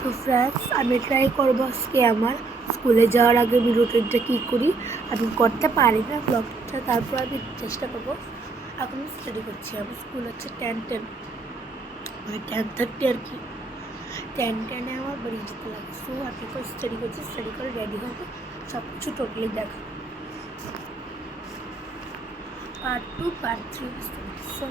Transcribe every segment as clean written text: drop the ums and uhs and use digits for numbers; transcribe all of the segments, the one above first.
So friends, আমি ট্রাই করবো আজকে আমার স্কুলে যাওয়ার আগে আমি রুটিনটা কী করি। আমি করতে পারি না ব্লগটা, তারপর আমি চেষ্টা করবো। এখন স্টাডি করছি, আমার স্কুল হচ্ছে 10-10, মানে 10:30 আর কি। 10-10-এ আমার বাড়ি যেতে লাগে। সো আমি এখন স্টাডি করছি, স্টাডি করে রেডি হবো, সব কিছু টোটালি দেখা। পার্ট 2 পার্ট 3 বুঝতে পারছি। সো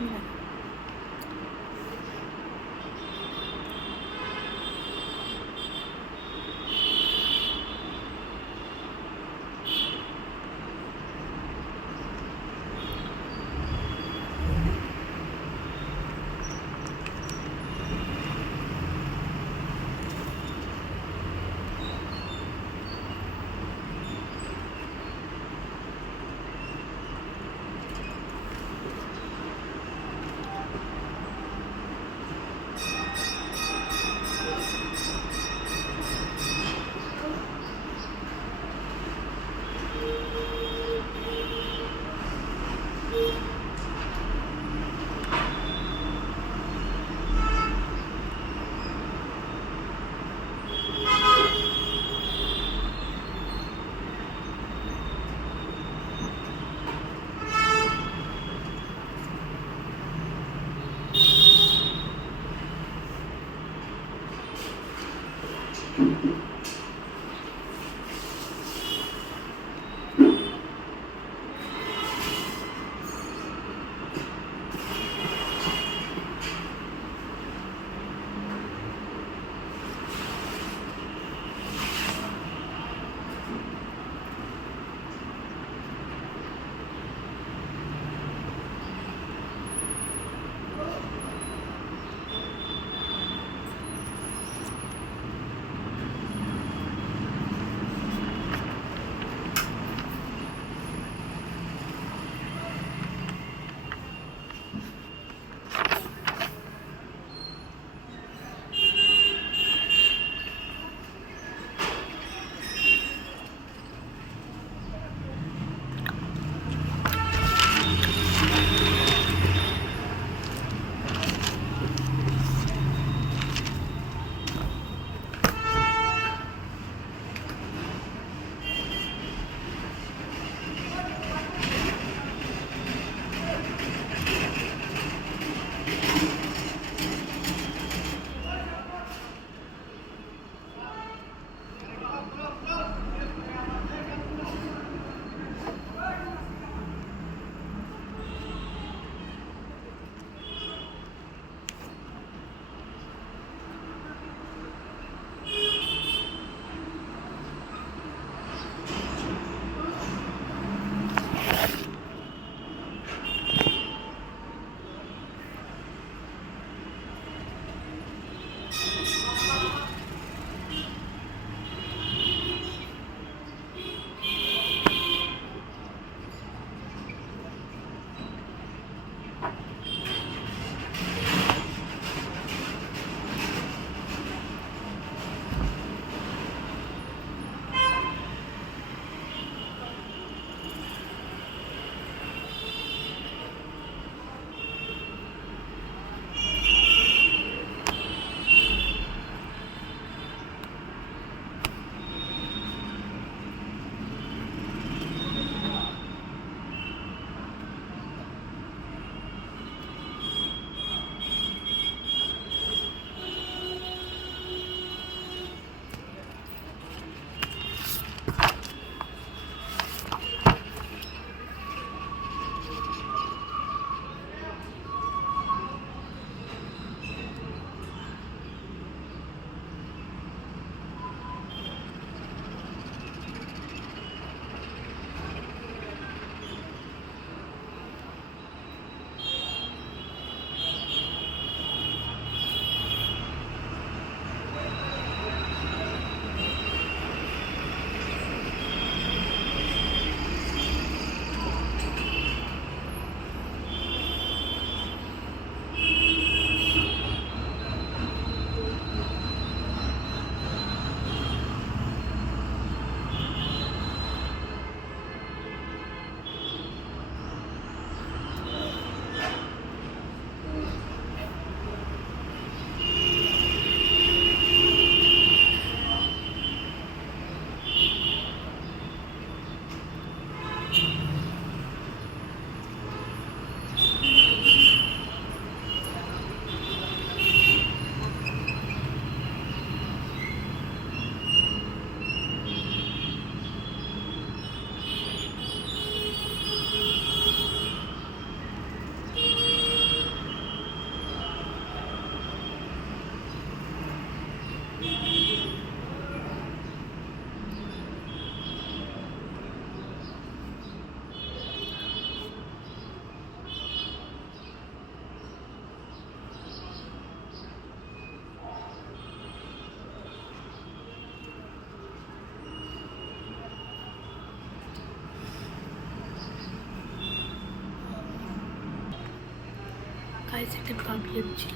একটা প্রবলেম ছিল।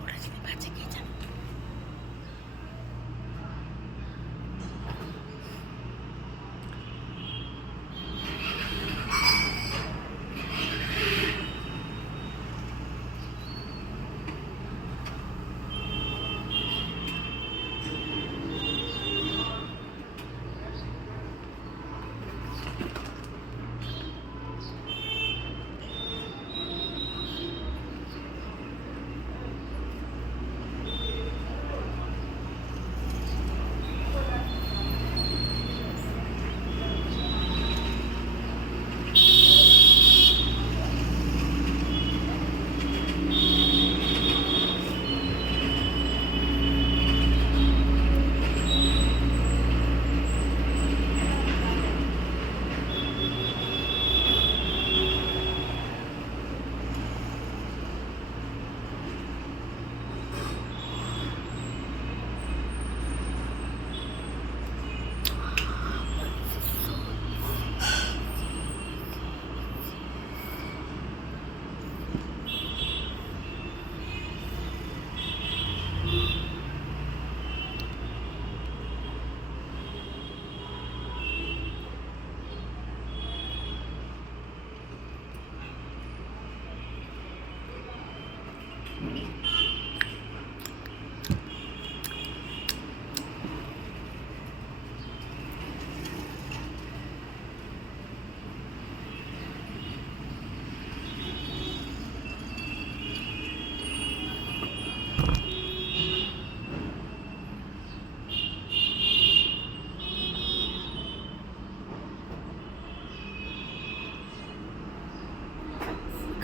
ওরা যদি বাজে কে জানে।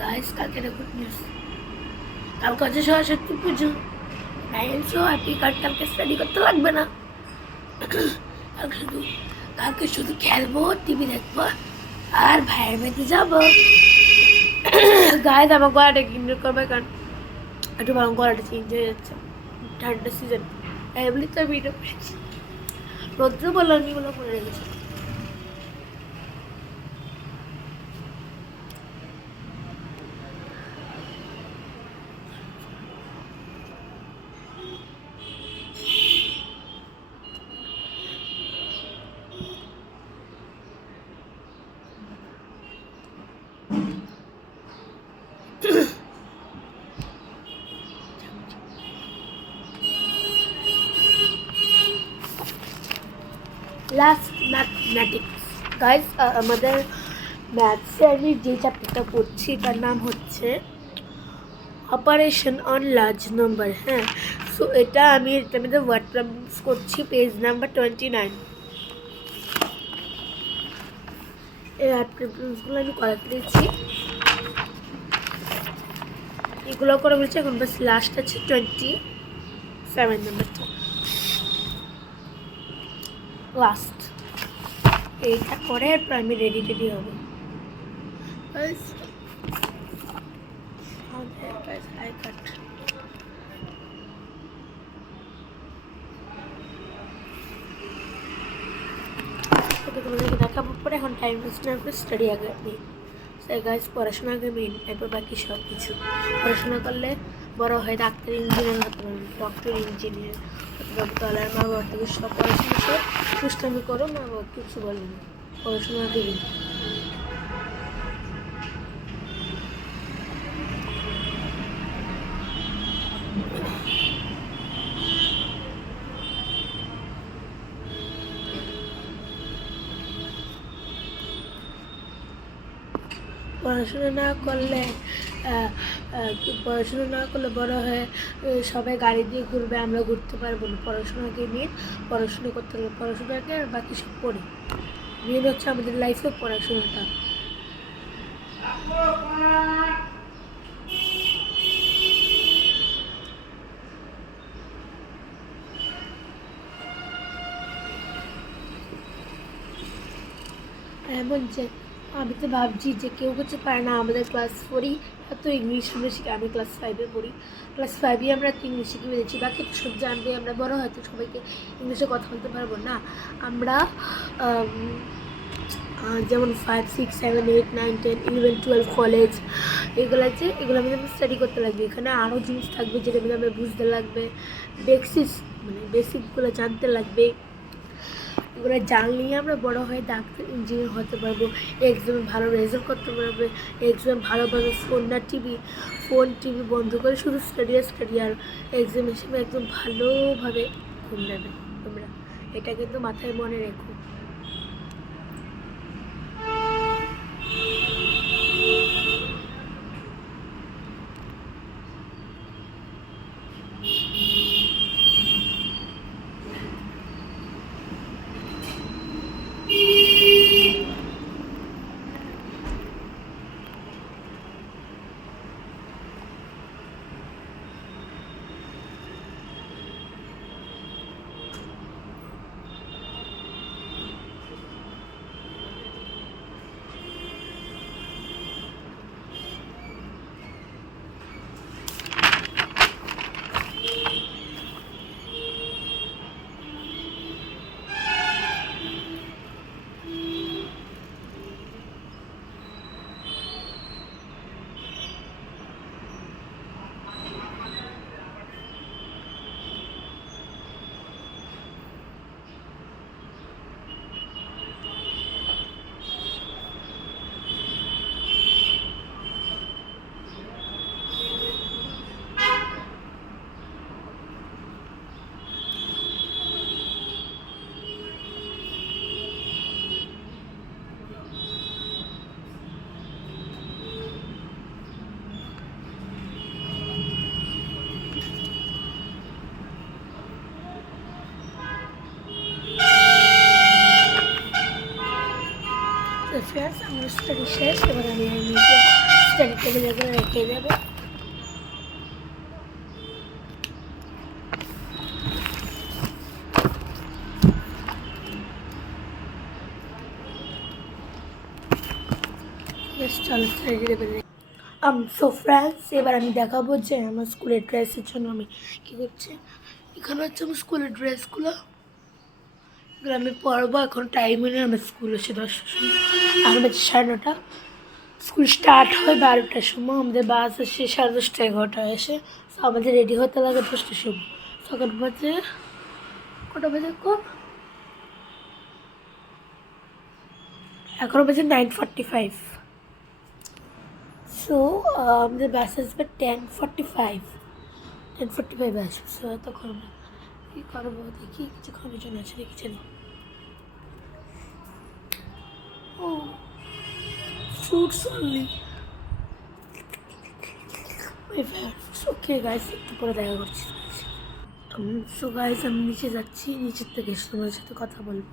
গাইস, কালকে গুড নিউজ। কালকে হচ্ছে সরস্বতী পুজো। So happy card. কালকে স্টাডি করতে লাগবে না। কালকে শুধু খেলবো, টিভি দেখবো আর ভাইয়ের বাড়িতে যাবো। গাইস, আমার গলাটা ইগনোর করবে কারণ একটু বরং গলাটা চেঞ্জ হয়ে যাচ্ছে। ঠান্ডা সিজন এমনি তো ভিডিও করেছি। রৌদ্র বললো আমি বলে মনে রেখেছি। Last mathematics. গাইস, আমাদের ম্যাথসে আমি যে চ্যাপ্টারটা পড়ছি তার নাম হচ্ছে অপারেশন অন লার্জ নাম্বার। হ্যাঁ, সো এটা আমি ওয়ার্ড প্রবলেমস করছি, পেজ নাম্বার 29। এই ওয়ার্ড প্রবলেমসগুলো আমি করে ফেলেছি, এগুলো করে বলছি। এখন বাস লাস্ট আছে 27 নাম্বারটা, লাস্ট। এইটা করে এরপর আমি রেডি হবে। দেখাবো পরে। এখন টাইম ওয়েস্ট না করে স্টাডি আগে মেন। গাইজ, পড়াশোনা আগে মেন, এরপর বাকি সব কিছু। পড়াশোনা করলে বড় হয় ডাক্তার, ইঞ্জিনিয়ার হতে পারবেন, ডক্টর, ইঞ্জিনিয়ার হতে পারবো। তাহলে আর মা বাবা থেকে সব পড়াশোনা সব দুষ্টামি করো, মা বাবা কিছু বলে না। পড়াশোনা আগে মেন। পড়াশোনা না করলে বড় হয়ে সবাই গাড়ি দিয়ে ঘুরবে, আমরা ঘুরতে পারবো না। পড়াশোনাকে নিয়ে পড়াশোনা করতে হবে, পড়াশোনাকে আর বাকি সব পড়ি। মেন হচ্ছে আমাদের লাইফে পড়াশোনাটা। এমন যে আমি তো ভাবছি যে কেউ কিছু পারে না। আমাদের ক্লাস 4ই এত ইংলিশ আমরা শিখি। আমি ক্লাস 5-এ পড়ি। ক্লাস 5ই আমরা ইংলিশ শিখে পেরেছি, বাকি তো সব জানবে। আমরা বড় হয়তো সবাইকে ইংলিশে কথা বলতে পারবো না। আমরা যেমন 5, 6, 7, 8, 9, 10, 11, 12 কলেজ, এগুলো আছে, এগুলো আমাদের স্টাডি করতে লাগবে। এখানে আরও জিনিস থাকবে যেটা আমাদের বুঝতে লাগবে, বেসিকগুলো জানতে লাগবে। এগুলো জানলেই আমরা বড় হয়ে ডাক্তার, ইঞ্জিনিয়ার হতে পারবো, এক্সামে ভালো রেজাল্ট করতে পারবে, এক্সাম ভালোভাবে ফোন টিভি বন্ধ করে শুধু স্টাডি আর এক্সাম হিসেবে একদম ভালোভাবে ঘুম নেবে তোমরা। এটা কিন্তু মাথায় মনে রেখো। ফ্রেন্ডস, আমার স্টাডি শেষ। এবার আমি নিজে স্টাডি টেবিলে করে রেখে দেবো। চলো স্টাডি টেবিলে। সো ফ্রেন্ডস, এবার আমি দেখাবো যে আমার স্কুলের ড্রেসের জন্য আমি কী করছি। এখানে হচ্ছে আমার স্কুলের ড্রেসগুলো, এগুলো আমি পরবো। এখন টাইমে নেই, আমার স্কুল হচ্ছে 10টার সময়, এখন হচ্ছে 9:30। স্কুল স্টার্ট হয় 12টার সময়, আমাদের বাস আসে 10:30 11টায় এসে। তো আমাদের রেডি হতে লাগে 10টার সময়। তখন বাজে কটা বাজে, এখনও বাজে 9:45। সো আমাদের বাস আসবে 10:45 আসবে। সো তখন আমরা কী করবো দেখি, কিছুক্ষণের জন্য আছে দেখি চলি। ও fruits only. My favorite. Okay guys, একটু পরে দেখা করছি। সো গাইস, আমি নিচে যাচ্ছি, নিচের থেকে তোমাদের সাথে কথা বলবো।